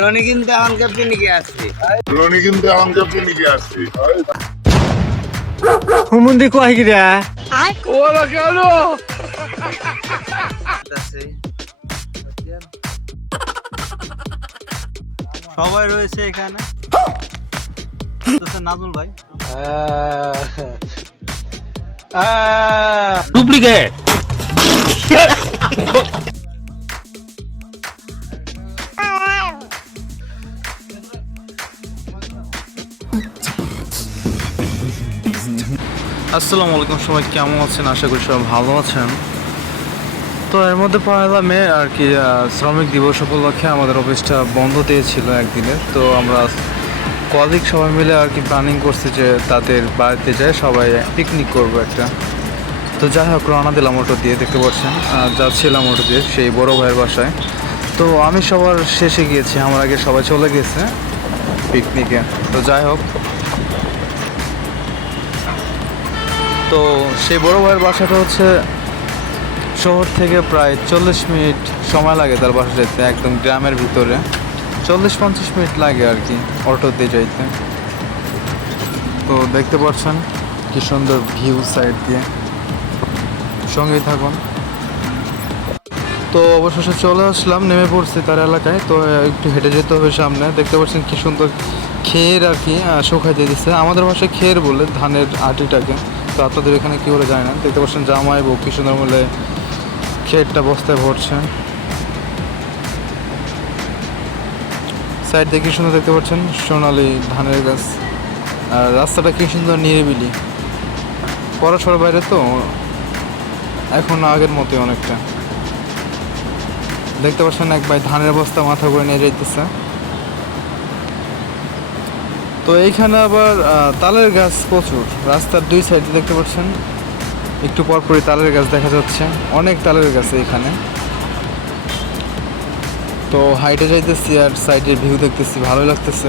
রনি কিন্তু এখন ক্যাপ্টেনিকে আসছে। হুমুন্দি কয় গিরা ওরা কেন? সবাই রয়েছে এখানে। নাজুল ভাই ডুপ্লিকেট। আসসালামু আলাইকুম, সবাই কেমন আছেন? আশা করি সবাই ভালো আছেন। তো এর মধ্যে 1 মে আর কি শ্রমিক দিবস উপলক্ষে আমাদের অফিসটা বন্ধ দিয়েছিল একদিনের। তো আমরা কলিগ সবাই মিলে আর কি প্ল্যানিং করছি যে তাদের বাড়িতে যায় সবাই পিকনিক করবো একটা। তো যাই হোক রওনা দিলাম অটো দিয়ে, দেখতে পাচ্ছেন যাচ্ছিলাম অটো দিয়ে সেই বড় ভাইয়ের বাসায়। তো আমি সবার শেষে গিয়েছি, আমার আগে সবাই চলে গেছে পিকনিকে। তো যাই হোক, তো সেই বড় ভাইয়ের বাসাটা হচ্ছে শহর থেকে প্রায় 40 মিনিট সময় লাগে তার বাসা যেতে, একদম গ্রামের ভিতরে 40-50 মিনিট লাগে আর কি অটোতে যাইতে। তো দেখতে পাচ্ছেন কি সুন্দর ভিউ সাইড দিয়ে, সঙ্গেই থাকুন। তো অবশেষে চলে আসলাম, নেমে পড়ছি তার এলাকায়। তো একটু হেঁটে যেতে হবে সামনে। দেখতে পাচ্ছেন কি সুন্দর খের আর কি শুকাই দিয়ে দিচ্ছে, আমাদের ভাষায় খের বলে ধানের আটিটাকে। তো আপনাদের এখানে কী বলে যায় না। দেখতে পাচ্ছেন জামাই বউ কি সুন্দর বলে খেরটা বস্তায় ভরছে। সাইড দিয়ে কি সুন্দর দেখতে পাচ্ছেন সোনালি ধানের গাছ, আর রাস্তাটা কি সুন্দর নিরিবিলি। পড়াশোনার বাইরে তো এখন আগের মতোই অনেকটা। দেখতে পাচ্ছেন এক ভাই ধানের বস্তা মাথা করে নিয়ে যাইতেছে। তো এইখানে আবার তালের গাছ প্রচুর, রাস্তার দুই সাইডে দেখতে পাচ্ছেন একটু পরপরই তালের গাছ দেখা যাচ্ছে, অনেক তালের গাছ এখানে। তো হাইটে যাইতেছি আর সাইডে ভিউ দেখতেছি, ভালোই লাগতেছে।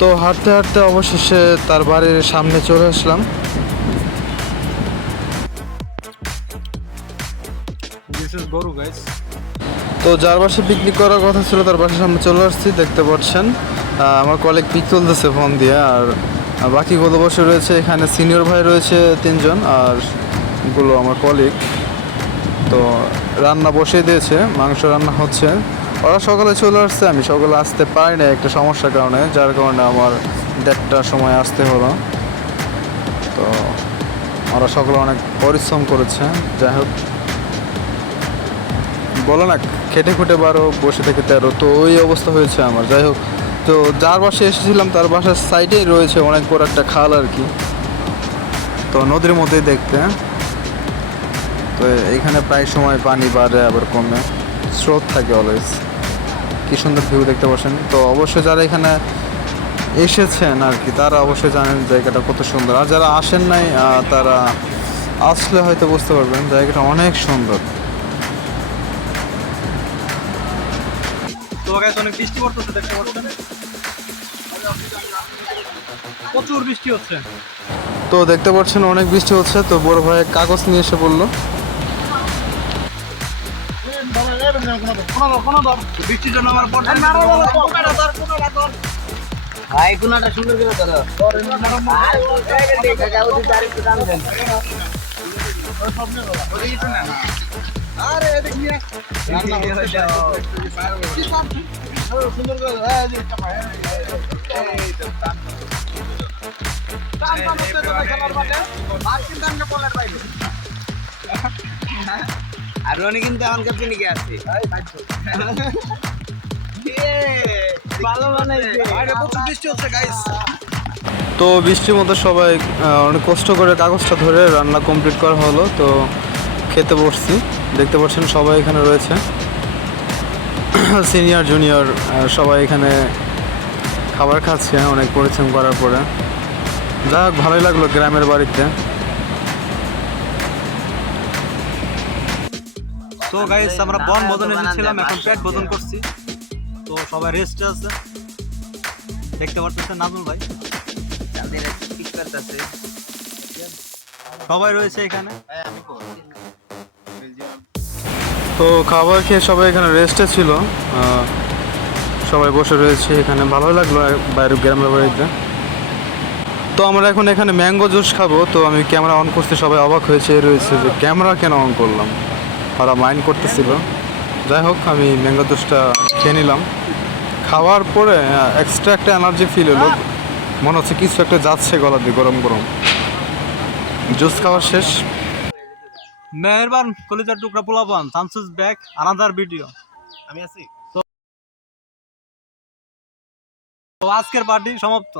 তো হাঁটতে হাঁটতে অবশেষে তার বাড়ির সামনে চলে আসলাম। তো যার বাসায় পিকনিক করার কথা ছিল তার বাসার সামনে চলে আসছি। দেখতে পাচ্ছেন আমার কলিগ পিক তুলতেছে ফোন দিয়ে, আর বাকিগুলো বসে রয়েছে এখানে। সিনিয়র ভাই রয়েছে 3 জন, আর গুলো আমার কলিগ। তো রান্না বসিয়ে দিয়েছে, মাংস রান্না হচ্ছে। ওরা সকালে চলে আসছে, আমি সকালে আসতে পারি না একটা সমস্যার কারণে, যার কারণে আমার 1:30টার সময় আসতে হলো। তো ওরা সকালে অনেক পরিশ্রম করেছে। যাই হোক, বলো না খেটে খুঁটে 12 বসে থেকে 13, তো ওই অবস্থা হয়েছে আমার। যাই হোক, তো যার বাসায় এসেছিলাম তার বাসার সাইডেই রয়েছে অনেক বড় একটা খাল আর কি, তো নদীর মধ্যেই দেখতে। তো এইখানে প্রায় সময় পানি বাড়ে আবার কমে, স্রোত থাকে অলওয়েজ। কি সুন্দর ভিউ দেখতে পাচ্ছেন। তো অবশ্যই যারা এখানে এসেছেন আর কি তারা অবশ্যই জানেন জায়গাটা কত সুন্দর, আর যারা আসেন নাই তারা আসলে হয়তো বুঝতে পারবেন জায়গাটা অনেক সুন্দর। তো গাইস অনেক বৃষ্টি পড়তেছে, দেখতে পাচ্ছেন প্রচুর বৃষ্টি হচ্ছে। তো দেখতে পাচ্ছেন অনেক বৃষ্টি হচ্ছে। তো বড় ভাই কাগজ নিয়ে এসে বললো বৃষ্টির জন্য আমার ভাই কোনাটা সুন্দর করে ধরো। আরে এদিক নিয়ে সুন্দর করে আর রনি কিন্তু এখন ক্যাপ্টেনিকে আসছে। ভালো বানাইছে। বৃষ্টি হচ্ছে গাইস। তো বৃষ্টির মধ্যে সবাই অনেক কষ্ট করে কাগজটা ধরে রান্না কমপ্লিট করা হলো। তো খেতে বসছি, দেখতে পাচ্ছেন সবাই এখানে রয়েছে, সিনিয়র জুনিয়র সবাই এখানে খাবার খাচ্ছে অনেক পরিশ্রম করার পরে। যাই হোক, ভালোই লাগলো গ্রামের বাড়িতে। তো গাইস আমরা বনভোজনে এসেছিলাম, এখন পেট ভোজন করছি। তো সবাই রেস্টে আছে, দেখতে পাচ্ছেন নাজুল ভাই। সবাই রয়েছে এখানে। তো খাবার খেয়ে সবাই এখানে রেস্টে ছিল, সবাই বসে রয়েছে এখানে, ভালোই লাগলো বাইরে গ্রামের বাড়িতে। তো আমরা এখন এখানে ম্যাঙ্গো জুস খাবো। তো আমি ক্যামেরা অন করতে সবাই অবাক হয়েছে রয়েছে যে ক্যামেরা কেন অন করলাম, ওরা মাইন্ড করতেছিল। যাই হোক, আমি ম্যাঙ্গো জুসটা খেয়ে নিলাম। খাওয়ার পরে এক্সট্রা একটা এনার্জি ফিল হলো, মনে হচ্ছে কিছু একটা যাচ্ছে গলা দিয়ে গরম গরম। জুস খাওয়া শেষ। মেহেরবান কলিজার টুকরা পোলাপান, সানসুস ব্যাক আনাদার ভিডিও। আমি আছি। তো আজকের পার্টি সমাপ্ত।